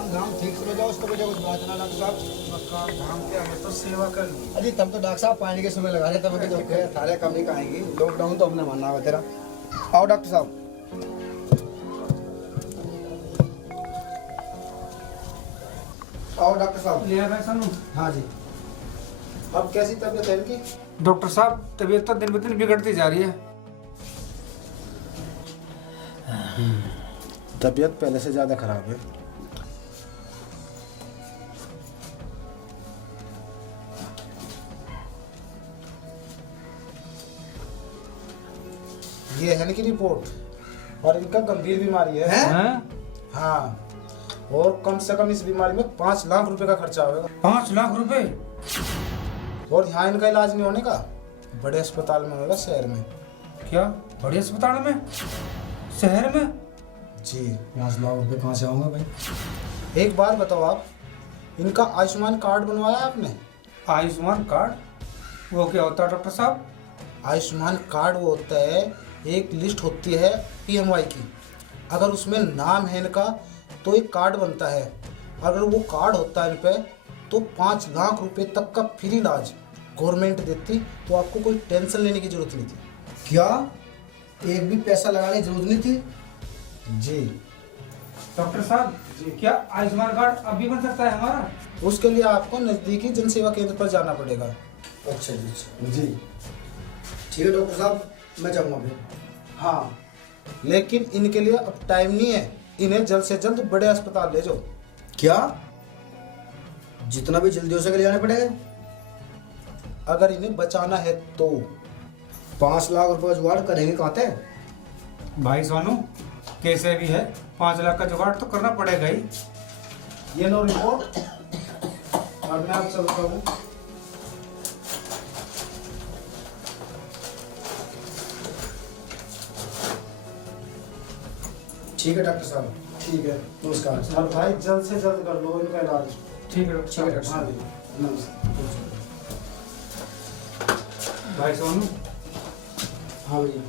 काम धाम ठीक से जाओ, उसको मुझे कुछ बात ना डॉक्टर साहब। काम धाम क्या, मैं तो सेवा करनी। अजी तब तो डॉक्टर साहब पानी के समय लगा रहे, तब अभी तो थाले कम नहीं खाएंगी। लॉकडाउन तो हमने मानना है तेरा। आओ डॉक्टर साहब। आओ डॉक्टर साहब। ले आया सानू। हाँ जी। अब कैसी तबीयत है इनकी? डॉक्टर साहब तबीयत तो दिन ब दिन बिगड़ती जा रही है। तबीयत पहले से ज्यादा खराब है। ये है इनकी रिपोर्ट और इनका गंभीर बीमारी है। हैं? हाँ, और कम से कम इस बीमारी में 5 लाख रुपए का खर्चा होगा। 5 लाख रुपए? और यहाँ इनका इलाज नहीं होने का, बड़े अस्पताल में होगा शहर में। क्या बड़े अस्पताल में, शहर में? जी 5 लाख रुपए कहाँ से आऊंगा भाई? एक बात बताओ आप, इनका आयुष्मान कार्ड बनवाया आपने? आयुष्मान कार्ड वो क्या होता है डॉक्टर साहब? आयुष्मान कार्ड वो होता है, एक लिस्ट होती है पीएमवाई की। अगर उसमें नाम है इनका तो एक कार्ड बनता है। अगर वो कार्ड होता है इन पे तो 5 लाख रुपए तक का फ्री इलाज गवर्नमेंट देती, तो आपको कोई टेंशन लेने की जरूरत नहीं थी। क्या एक भी पैसा लगाने की जरूरत नहीं थी? जी डॉक्टर साहब क्या आयुष्मान कार्ड अब भी बन सकता है हमारा? उसके लिए आपको नज़दीकी जन सेवा केंद्र पर जाना पड़ेगा। अच्छा जी जी ठीक है डॉक्टर साहब, मैं जाऊँगा फिर। हाँ, लेकिन इनके लिए अब टाइम नहीं है, इन्हें जल्द से जल्द बड़े अस्पताल ले जाओ। क्या? जितना भी जल्दी हो सके ले जाने पड़ेगा। अगर इन्हें बचाना है तो 5 लाख रुपए जुगाड़ करेंगे कहाँ थे? भाई सोनू कैसे भी है 5 लाख का जुगाड़ तो करना पड़ेगा ही। ये लो रिपोर्ट और मैं आप चलता हूँ। ठीक है डॉक्टर साहब, ठीक है, नमस्कार। और भाई जल्द से जल्द कर लो इनका इलाज। ठीक है डॉक्टर साहब। हाँ जी, नमस्कार। भाई सोनू हाँ भैया।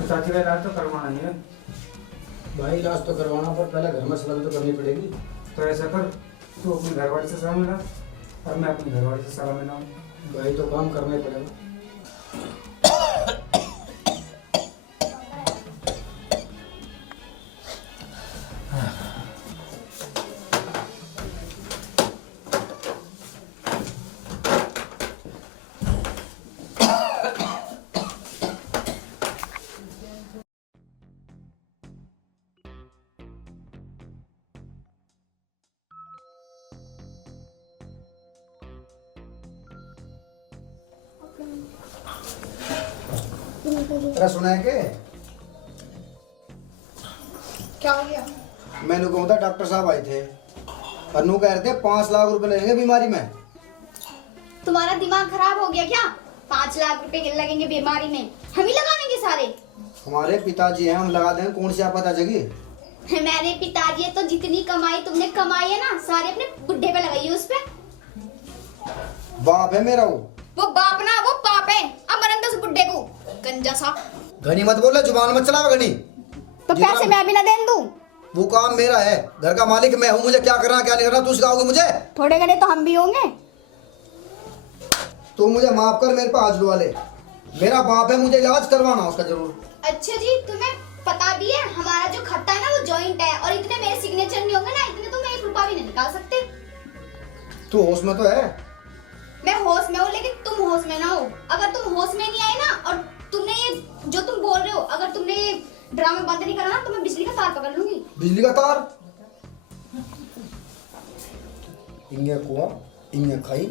पिताजी का इलाज तो करवाना ही है। भाई इलाज तो करवाना, पर पहले घर में सलाह तो करनी पड़ेगी। तो ऐसा कर, तू अपनी घरवाली से सलाह मिला और मैं अपनी घरवाली से सलाह मिला। भाई तो काम करना ही पड़ेगा। तेरा सुना है के? क्या हो गया? मैंने कहा था डॉक्टर साहब आए थे, अनु कह रहे थे 5 लाख रुपए लगेंगे बीमारी में। तुम्हारा दिमाग खराब हो गया क्या? 5 लाख रुपए लगेंगे बीमारी में, हम ही लगा देंगे सारे। हमारे पिताजी हैं, हम लगा देंगे, कौन सी आपदा जगी? मेरे पिताजी है तो जितनी कमाई तुमने कमाई है ना, सारे अपने बुढ़े पे लगाइए उस पे। बाप है मेरा वो बाप ना, वो पाप है। अब मरन दो उस बुढ़े को, गंजा सा। घनी मत बोले, जुबान मत चलाओ घनी। तो पैसे मैं भी ना दे दूं? वो काम मेरा है, घर का मालिक मैं हूँ, मुझे क्या करना क्या नहीं करना तू सिखाओगे मुझे? थोड़े घने तो हम भी होंगे। तू मुझे माफ कर, मेरे पे हाथ जुड़वा ले। मेरा बाप है, मुझे इलाज करवाना उसका जरूर। अच्छा जी, तुम्हें पता भी है हमारा जो खाता है ना वो जॉइंट है, और इतने मेरे सिग्नेचर नहीं होंगे ना, इतने तो मैं 1 रुपया भी नहीं निकाल सकते। तू होश में तो है? मैं होश में हूँ, लेकिन तुम होश में ना हो। अगर तुम होश में नहीं आए ना, और तुमने ये जो तुम बोल रहे हो, अगर तुमने ये ड्रामे बंद नहीं करा ना, तो मैं बिजली का तार पकड़ लूंगी। बिजली का तार? इंगे कुआ इंगे खाई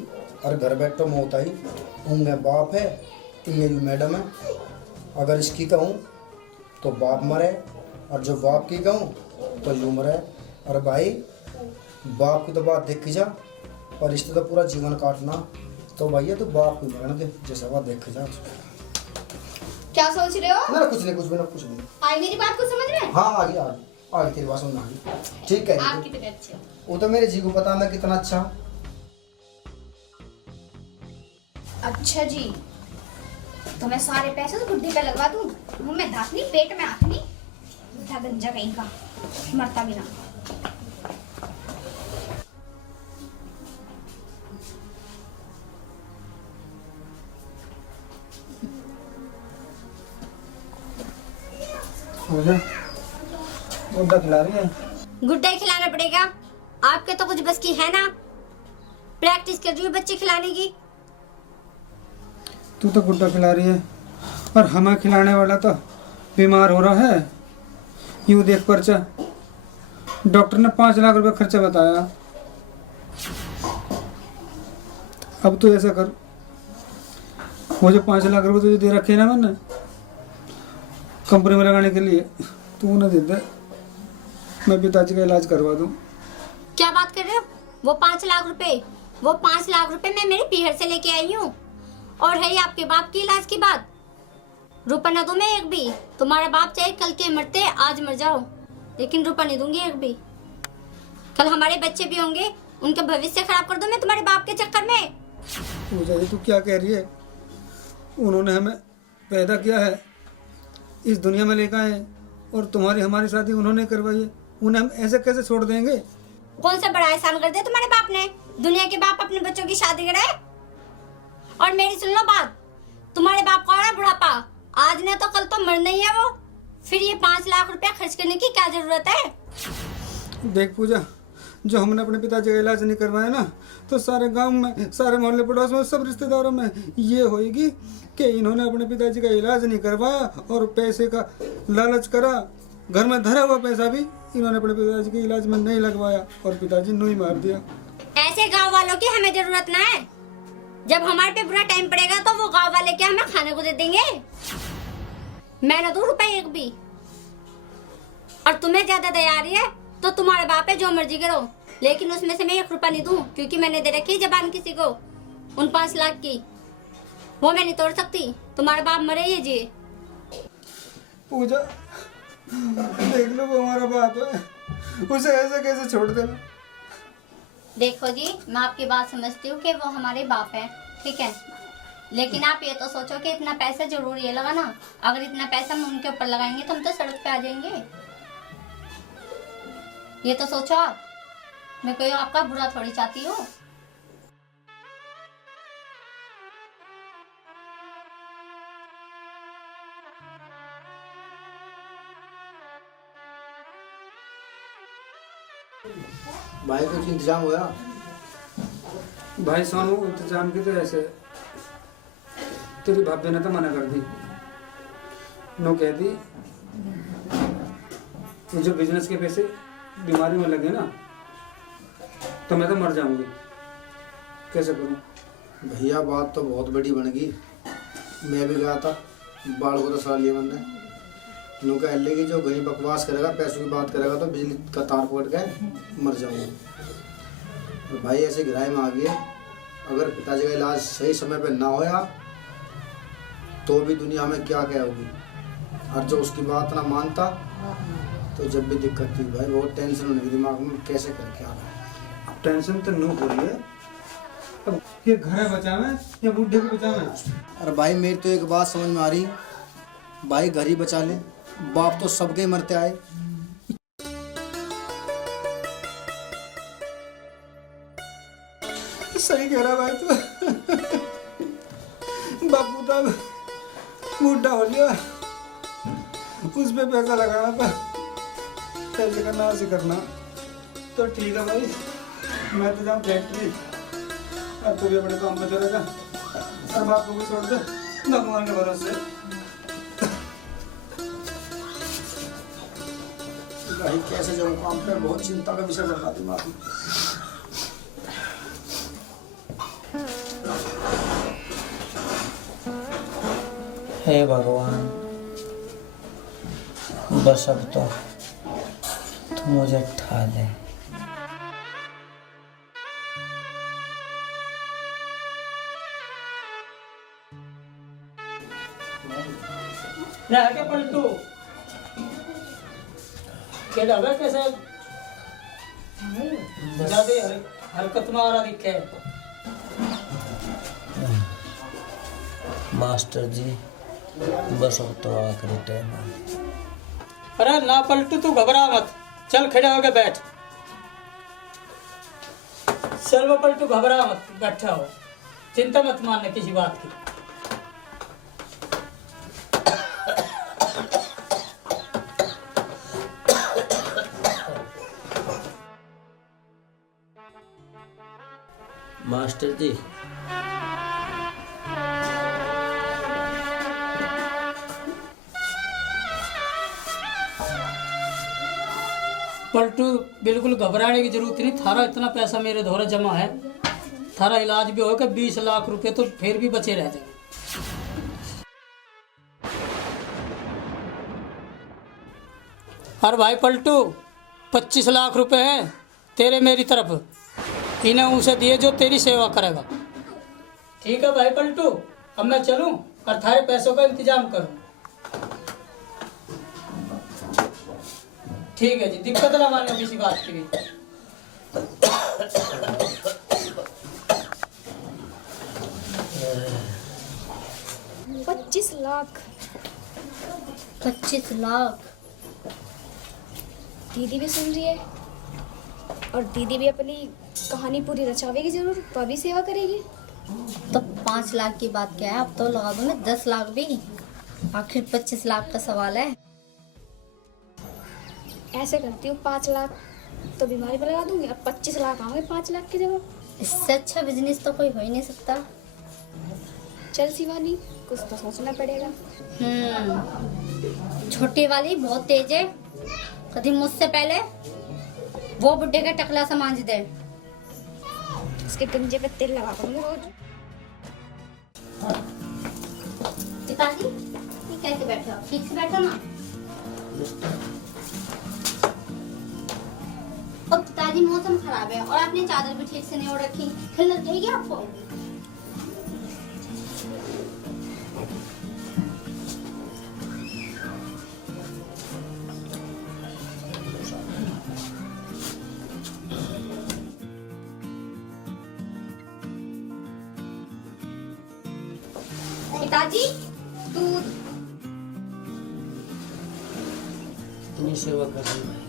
और घर बैठो मौत आई। उंगे बाप है, इंगे यू मैडम है। अगर इसकी कहूँ तो बाप मरे, और जो बाप की कहूँ तो यू मरे। और भाई बाप की तो बात देखी जा, और रिश्ते तो पूरा जीवन काटना, तो भैया तो बाप को मरना दे, जैसा बात देखी जा। क्या सोच रहे हो? ना कुछ नहीं, कुछ भी ना, कुछ भी नहीं। आई मेरी बात को समझ रहे? हाँ आ गया तेरी बात समझ आ गई। ठीक है, आप कितने अच्छे हो। वो तो मेरे जी को पता मैं कितना अच्छा। अच्छा जी, तो मैं सारे पैसे तो बुद्धि पे लगवा दूं, मुंह में दांत नहीं, पेट में हाथ नहीं, बुढ़ा गंजा कहीं का, मरता भी ना। पूजा गुड्डा खिला रही है। गुड्डा ही खिलाना पड़ेगा, आपके तो कुछ बस की है ना। प्रैक्टिस कर रही हो बच्चे खिलाने की। तू तो गुड्डा खिला रही है और हमें खिलाने वाला तो बीमार हो रहा है। यूँ देख पर्चा, डॉक्टर ने 5 लाख रुपए खर्चा बताया। अब तो ऐसा कर, वो जो 5 लाख रुपए तुझे दे रखे ना मैंने कंपनी में लगाने के लिए, तू ना दे दे, मैं पिताजी का इलाज करवा दूँ। क्या बात कर रहे हो? वो 5 लाख रुपए, वो 5 लाख रुपए मैं मेरे पीहर से लेके आई हूँ। और है ये आपके बाप की इलाज की बात? रुपया ना दूं मैं एक भी। तुम्हारा बाप चाहे कल के मरते आज मर जाओ, लेकिन रुपया नहीं दूंगी एक भी। कल हमारे बच्चे भी होंगे, उनका भविष्य खराब कर दूं मैं तुम्हारे बाप के चक्कर में। पूजा जी तू क्या कह रही है? उन्होंने हमें पैदा किया है, इस दुनिया में लेकर आए, और तुम्हारी हमारी शादी उन्होंने करवाई है, उन्हें हम ऐसे कैसे छोड़ देंगे? कौन सा बड़ा एहसान कर दिया तुम्हारे बाप ने? दुनिया के बाप अपने बच्चों की शादी कराए। और मेरी सुन लो बात, तुम्हारे बाप का है बुढ़ापा, आज ने तो कल तो मरना ही है वो। फिर ये 5 लाख रुपया खर्च करने की क्या जरूरत है? देख पूजा, जो हमने अपने पिताजी का इलाज नहीं करवाया ना, तो सारे गांव में, सारे मोहल्ले पड़ोस में, सब रिश्तेदारों में ये होएगी कि इन्होंने अपने पिताजी का इलाज नहीं करवाया और पैसे का लालच करा। घर में धरा हुआ पैसा भी इन्होंने अपने पिताजी के इलाज में नहीं लगवाया और पिताजी ने ही मार दिया। ऐसे गांव वालों की हमें जरूरत ना है। जब हमारे पे बुरा टाइम पड़ेगा तो वो गांव वाले क्या हमें खाने को दे देंगे? मैं ना दूं रुपए एक भी। और तुम्हें ज्यादा दया आ रही है तो तुम्हारे बाप है, जो मर्जी करो, लेकिन उसमें से मैं 1 रुपया नहीं दूं, क्योंकि मैंने दे रखी जबान किसी को उन 5 लाख की, वो मैं नहीं तोड़ सकती। तुम्हारा बाप मरे ये जी। पूजा देख लो, वो हमारा बाप है, उसे ऐसे कैसे छोड़ देना? देखो जी, मैं आपकी बात समझती हूँ कि वो हमारे बाप हैं, ठीक है, लेकिन आप ये तो सोचो कि इतना पैसा जरूरी है लगाना। अगर इतना पैसा हम उनके ऊपर लगाएंगे तो हम तो सड़क पे आ जाएंगे। ये तो सोचो आप। मैं कोई आपका बुरा थोड़ी चाहती हूँ। भाई कुछ इंतजाम हुआ? भाई सोनू, इंतजाम की तो ऐसे तेरी भाभी ने तो मना कर दी। नो कह दी जो बिजनेस के पैसे बीमारी में लगे ना तो मैं तो मर जाऊंगी। कैसे करूं? भैया बात तो बहुत बड़ी बन गई। मैं भी गया था, बाढ़ को तो सड़ा लिया मैंने। नो कह लेगी जो कहीं बकवास करेगा, पैसों की बात करेगा तो बिजली का तार पकड़ के मर जाऊंगा। तो भाई ऐसे गिराए में आ गए, अगर पिताजी का इलाज सही समय पे ना होया तो भी दुनिया में क्या क्या होगी। और जो उसकी बात ना मानता तो जब भी दिक्कत थी भाई, बहुत टेंशन होने की दिमाग में, कैसे करके आ रहा। अब टेंशन तो नो हो रही है, अब ये घर बचावे या बूढ़े को बचावे? अरे भाई मेरी तो एक बात समझ में आ रही, भाई घर ही बचा ले, बाप तो सबके ही मरते आए। सही कह रहा भाई तू। बापू तब बूढ़ा हो गया, उस पे पैसा लगाना था, पैसे करना ऐसे करना। तो ठीक है भाई, मैं तो जाऊँ फैक्ट्री, अब तू भी अपने काम पे चलेगा और बाप को भी छोड़ दे भगवान के भरोसे। भाई कैसे जाऊँ काम पे, बहुत चिंता का विषय बन रहा दिमाग में। हे भगवान, बस अब तो तू मुझे ठा ले। क्या पलटू के डर कैसे ज्यादा हरकत में आ रहा दिखे? मास्टर जी बस अब तो आखिरी टाइम है। अरे ना पलटू, तू घबरा मत, चल खड़े होके बैठ। चल वो पलटू, घबरा मत, बैठा हो, चिंता मत मानने किसी बात की। मास्टर जी पलटू बिल्कुल घबराने की जरूरत नहीं। थारा इतना पैसा मेरे धोरे जमा है, थारा इलाज भी होगा 20 लाख रुपए तो फिर भी बचे रह जाएंगे। अरे भाई पलटू 25 लाख रुपए हैं तेरे मेरी तरफ, इन्हें उसे दिए जो तेरी सेवा करेगा। ठीक है भाई पलटू, अब मैं चलूं और थारे पैसों का इंतजाम करूं। ठीक है जी, दिक्कत ना मानना किसी बात की भी। 25 लाख। 25 लाख। दीदी भी सुन रही है और दीदी भी अपनी कहानी पूरी रचावेगी जरूर, तो अभी सेवा करेगी। तो 5 लाख की बात क्या है, अब तो लगा दूंगे 10 लाख भी, आखिर 25 लाख का सवाल है। ऐसे करती हूँ 5 लाख तो बीमारी पर लगा दूंगी और 25 लाख आऊंगे 5 लाख की जगह। इससे अच्छा बिजनेस तो कोई हो ही नहीं सकता। चल शिवानी, कुछ तो सोचना पड़ेगा। छोटी वाली बहुत तेज है, कभी मुझसे पहले वो बुड्ढे का टकला समझ दे। उसके गंजे पे तेल लगा दूंगी रोज। पिताजी ये कैसे बैठे हो, ठीक से बैठो ना। और पिताजी मौसम खराब है और आपने चादर भी ठीक से नहीं ओढ़ रखी, फिर लग जाएगी आपको। पिताजी दूध। इतनी सेवा कर रही भाई।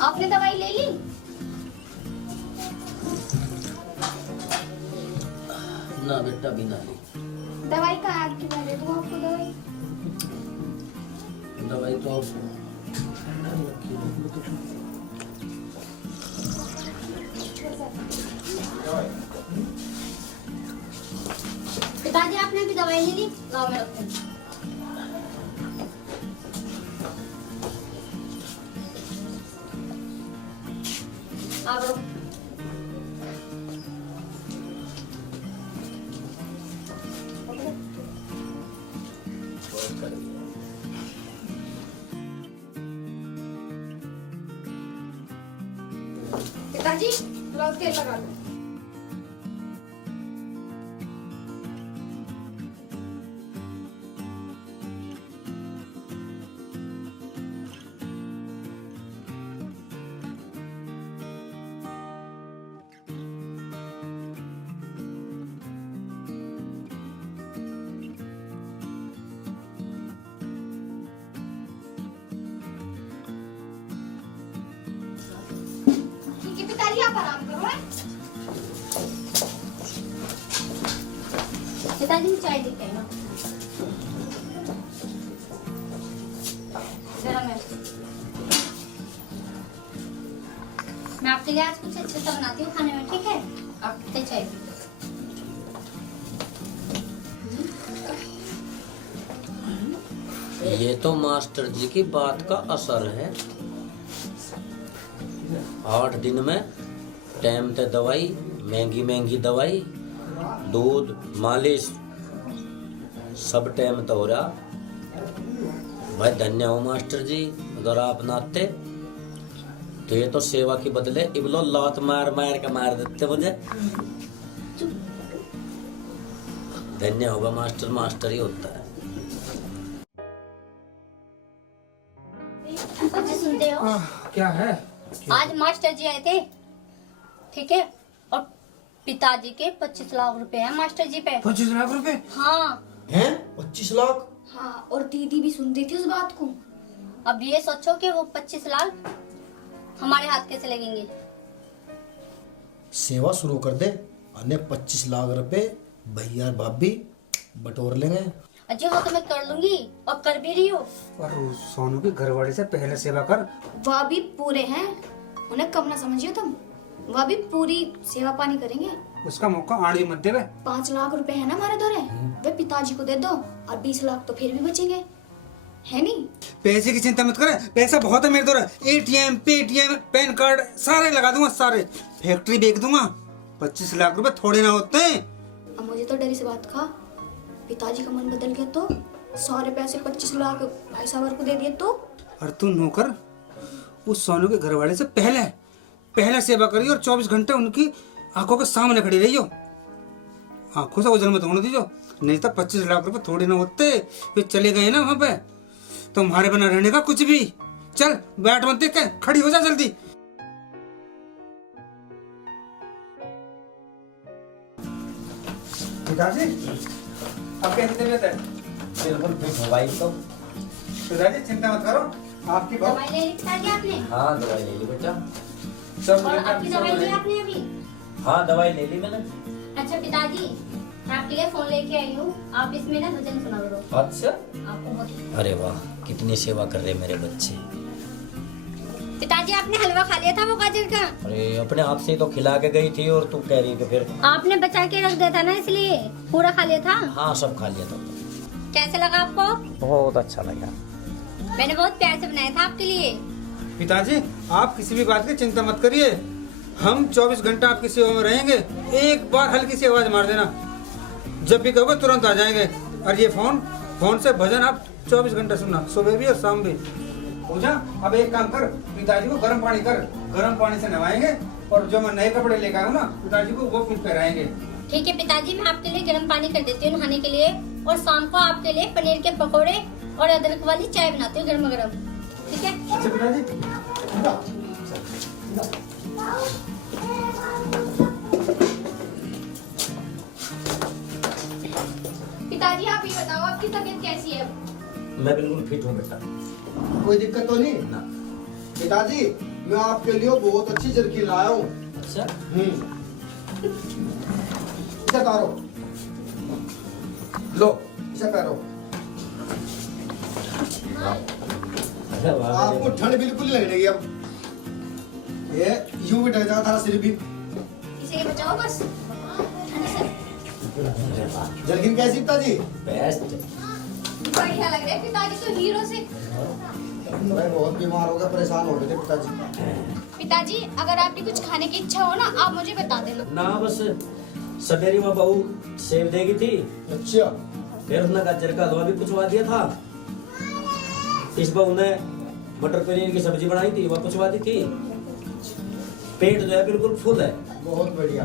आपने दवाई ले ली? ना बेटा बिना ली। दवाई का आज की मैं दे दूँ आपको दवाई। दवाई तो पिताजी आपने भी दवाई ले ली, लाओ मैं रखती हूँ। आप रखो। पिताजी लाओ तेल लगा लो। ठीक है पिताजी, आप आराम करो। पिताजी ने चाय दी क्या ना? गरम है। मैं आपके लिए आज कुछ अच्छा सा बनाती हूँ खाने में, ठीक है? आप पीते चाय पी। ये तो मास्टर जी की बात का असर है। 8 दिन में टाइम पे दवाई, महंगी महंगी दवाई, दूध, मालिश सब टाइम तो हो रहा। भाई धन्य हो मास्टर जी, अगर आप ना आते तो ये तो सेवा के बदले इबलो लात मार मार के मार देते मुझे। धन्य होगा मास्टर, मास्टर ही होता है। अच्छा सुनते हो? क्या है? आज मास्टर जी आए थे, ठीक है? और पिताजी के 25 लाख रुपए हैं मास्टर जी पे। 25 लाख रुपए? हाँ। हैं 25 लाख? हाँ, और दीदी भी सुन रही थी उस बात को। अब ये सोचो कि वो 25 लाख हमारे हाथ कैसे लगेंगे। सेवा शुरू कर दे, अन्य 25 लाख रुपए भैया भाभी बटोर लेंगे। अच्छी हो तो मैं कर लूंगी और कर भी रही हूँ। और सोनू की घरवाली से पहले सेवा कर। वह भी पूरे हैं, उन्हें कम ना समझियो तुम। वह भी पूरी सेवा पानी करेंगे। उसका मौका आड़ी मत देवे। 5 लाख रुपए है ना हमारे दौरे, वे पिताजी को दे दो और 20 लाख तो फिर भी बचेंगे, है नहीं? पैसे की चिंता मत करे, पैसा बहुत है मेरे द्वारा। एटीएम, पेटीएम, पैन कार्ड सारे लगा दूंगा, सारे फैक्ट्री बेच दूंगा। 25 लाख रुपए थोड़े ना होते हैं। अब मुझे तो डरी से बात कहा, पिताजी का मन बदल गया तो सारे पैसे 25 लाख भाई साहब को दे दिए तो? और तू नौकर उस सोनू के घरवाले से पहले सेवा करियो और 24 घंटे उनकी आंखों के सामने खड़ी रहियो। आंखों से ओझल मत होने दीजियो, नहीं तो 25 लाख रुपए थोड़े ना होते। फिर चले गए ना वहां पे, तुम्हारे बिना रहने का कुछ भी। चल बैठ मत देख के, खड़ी हो जा जल्दी। पिताजी अब कैसी तबीयत है? बिल्कुल फिट हो भाई तो। पिताजी चिंता मत करो, आपकी बहुत दवाई ले ली पिताजी आपने? हाँ दवाई ले ली बेटा। सब और आपकी दवाई ली आपने अभी? हाँ दवाई ले ली मैंने। अच्छा पिताजी, आपके लिए फोन लेके आई हूँ, आप इसमें ना भजन सुना दो अच्छा, आपको बहुत। अरे वाह कितनी सेवा कर रहे मेरे बच्चे। पिताजी आपने हलवा खा लिया था वो गाजर का? अरे अपने आप से ही तो खिला के गई थी और तू कह रही कि फिर। आपने बचा के रख दिया था ना, इसलिए पूरा खा लिया था। हाँ सब खा लिया था। कैसे लगा आपको? बहुत अच्छा लगा। मैंने बहुत प्यार से बनाया था आपके लिए। पिताजी आप किसी भी बात की चिंता मत करिए, हम 24 घंटा आपकी सेवा में रहेंगे। एक बार हल्की सी आवाज मार देना, जब भी कहोगे तुरंत आ जाएंगे। और ये फोन से भजन आप 24 घंटे सुनना, सुबह भी और शाम भी। पूजा अब एक काम कर, पिताजी को गर्म पानी कर, गर्म पानी से नहवाएंगे और जो मैं नए कपड़े लेकर आऊँ ना पिताजी को वो फिर पहनाएंगे। ठीक है पिताजी, मैं आपके लिए गर्म पानी कर देती हूँ नहाने के लिए, और शाम को आपके लिए पनीर के पकोड़े और अदरक वाली चाय बनाती हूँ गर्मा गर्म। ठीक है? अच्छा पिताजी। पिताजी आप ये बताओ आपकी तबीयत कैसी है? मैं बिल्कुल फिट हूँ बेटा। कोई दिक्कत तो नहीं ना। पिताजी मैं आपके लिए बहुत अच्छी जर्किन लाया हूँ। अच्छा इसे तारो, लो इसे पहनो। अरे वाह आपको ठंड बिल्कुल नहीं लगेगी। अब ये यूं भी ढक जाता था सिर भी। इसे ये बचाओ बस ठंड से। जर्किन कैसी पिताजी? बेस्ट। बढ़िया लग रहा है पिताजी तो हीरो से। मैं बहुत बीमार हो गया, परेशान हो गए थे पिताजी। पिताजी अगर आपकी कुछ खाने की इच्छा हो ना आप मुझे बता देना। ना बस सवेरे में बहू सेव देगी थी, अच्छा फिर उसने गाजर का हलवा भी पुछवा दिया था। इस बहू ने मटर पनीर की सब्जी बनाई थी, वह पुछवा दी थी। पेट जो है बिल्कुल फुल है। बहुत बढ़िया,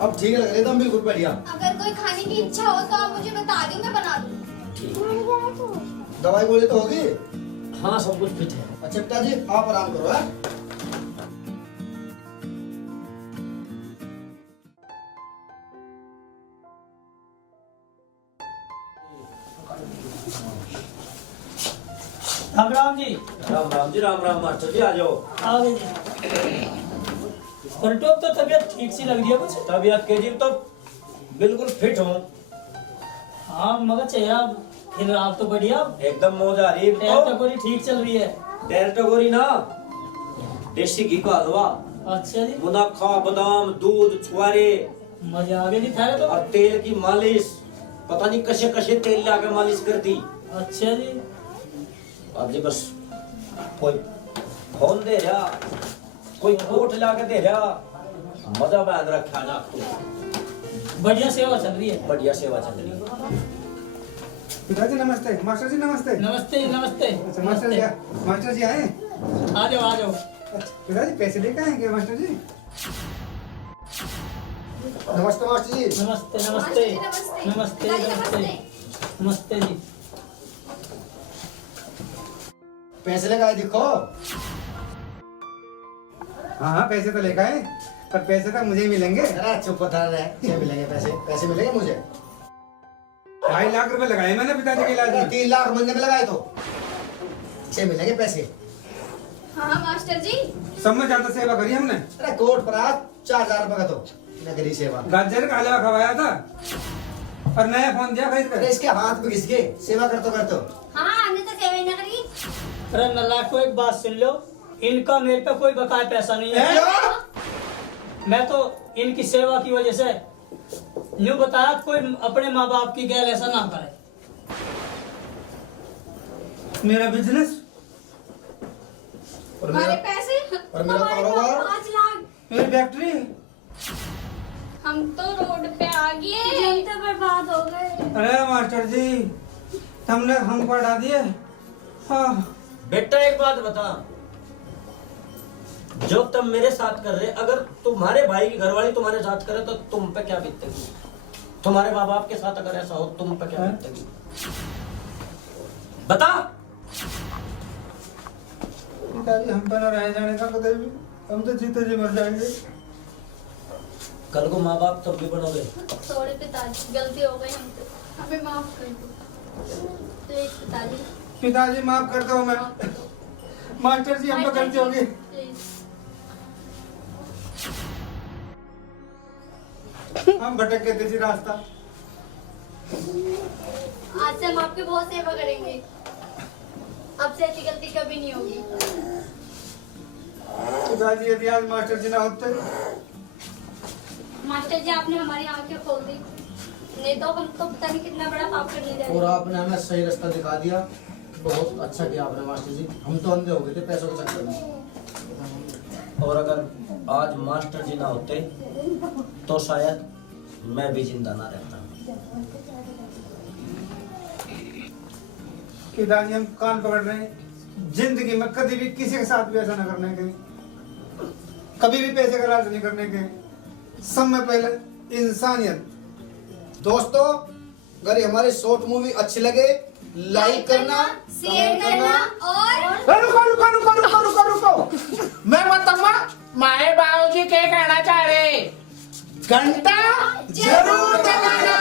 अब ठीक लग रहे एकदम बिल्कुल बढ़िया। अगर कोई खाने की इच्छा हो तो आप मुझे बता दो, मैं बना दूँ। दवाई गोली तो होगी? हाँ सब कुछ फिट है। अच्छा पिताजी आप आराम करो है। राम राम जी। राम राम जी, राम राम मास्टर जी, आ जाओ। आ गए जी। पलटू अब तो तबीयत ठीक सी लग रही है कुछ? तबीयत के जी तो बिल्कुल फिट हूँ। हाँ मगर चेहरा फिर आप तो बढ़िया, एकदम मौज आ रही है। पैर टकोरी ठीक चल रही है। पैर टगोरी ना, देसी घी का हलवा, अच्छा जी, मुनाफा, बादाम, दूध, छुआरे मजे आ गए जी थारे तो। और तेल की मालिश। पता नहीं कशे कशे तेल लाके मालिश करती। अच्छा जी, अब जी बस कोई फोन दे रहा, कोई कोट लाके दे रहा, मजा बांध रखा ना। बढ़िया सेवा चल रही है। बढ़िया सेवा चल रही है। पिताजी नमस्ते। मास्टर जी नमस्ते। नमस्ते नमस्ते। अच्छा मास्टर जी आए? आ जाओ आ जाओ। अच्छा पिताजी पैसे लेकर आएंगे मास्टर जी? नमस्ते मास्टर जी। नमस्ते नमस्ते नमस्ते। नमस्ते पिताजी, नमस्ते नमस्ते जी। पैसे लगाए दिखो। हाँ पैसे तो लेकर आए, पर पैसे तो मुझे ही मिलेंगे। अरे चुप था रे, क्या मिलेंगे पैसे? पैसे मिलेंगे मुझे। 2.5 लाख रुपए लगाए मैंने पिताजी के इलाज में। 3 लाख महीने में लगाए तो 6 मिलेंगे पैसे। हाँ मास्टर जी। सब में ज्यादा सेवा करी हमने। अरे कोर्ट पर आज 4,000 रुपए का तो नगरी सेवा। गाजर का हलवा खवाया था। और नया फोन दिया खरीद कर। इसके हाथ में घिस गए सेवा करते करते। हाँ हमने तो सेवा ही ना करी। अरे नलायक को एक बात सुन लो, इनका मेरे पे कोई बकाया पैसा नहीं है। मैं तो इनकी सेवा की वजह से यूं बताया, कोई अपने माँ बाप की गैर ऐसा ना करे। मेरा बिजनेस और हमारे मेरा पैसे और मेरा कारोबार 5 लाख। मेरी फैक्ट्री। हम तो रोड पे आ गए। हम तो बर्बाद हो गए। अरे मास्टर जी तुमने हम पढ़ा दिए। हाँ बेटा एक बात बता, जो तुम मेरे साथ कर रहे, अगर तुम्हारे भाई की घरवाली तुम्हारे साथ करे तो तुम पे क्या बीतेगी? तुम्हारे माँ बाप के साथ अगर ऐसा हो तुम पे क्या बीतेगी? बता। पिताजी हम पे न रह जाने का कभी भी, हम तो जीते जी मर जाएंगे। कल को माँ बाप तब भी बनोगे। सॉरी पिताजी, गलती हो गई हमसे, हमें माफ कर दो प्लीज पिताजी। पिताजी माफ करता हूँ मैं। मास्टर जी हम पे गलती होगी। प्लीज। हम भटक गए थे जी रास्ता। आज से हम आपकी बहुत सेवा करेंगे, अब से ऐसी गलती कभी नहीं होगी। पिताजी यदि आज मास्टर जी ना होते। मास्टर जी आपने हमारी आंखें खोल दी, नहीं तो हम तो पता नहीं कितना बड़ा पाप करने जा रहे और हैं। आपने हमें सही रास्ता दिखा दिया, बहुत अच्छा किया आपने मास्टर जी। हम तो अंधे हो गए थे पैसों के चक्कर में। और अगर आज मास्टर जी ना होते तो शायद मैं भी जिंदा ना रहता। पिताजी हम कान पकड़ रहे हैं, जिंदगी में कभी भी किसी के साथ भी ऐसा न करने के, कभी भी पैसे का लालच नहीं करने के, सब में पहले इंसानियत। दोस्तों अगर ये हमारी शॉर्ट मूवी अच्छी लगे लाइक करना, शेयर कमेंट करना और रुको रुको रुको रुको रुको रुको, मैं बताऊंगा माए बाबूजी क्या कहना चाह रहे। घंटा जरूर दबाना।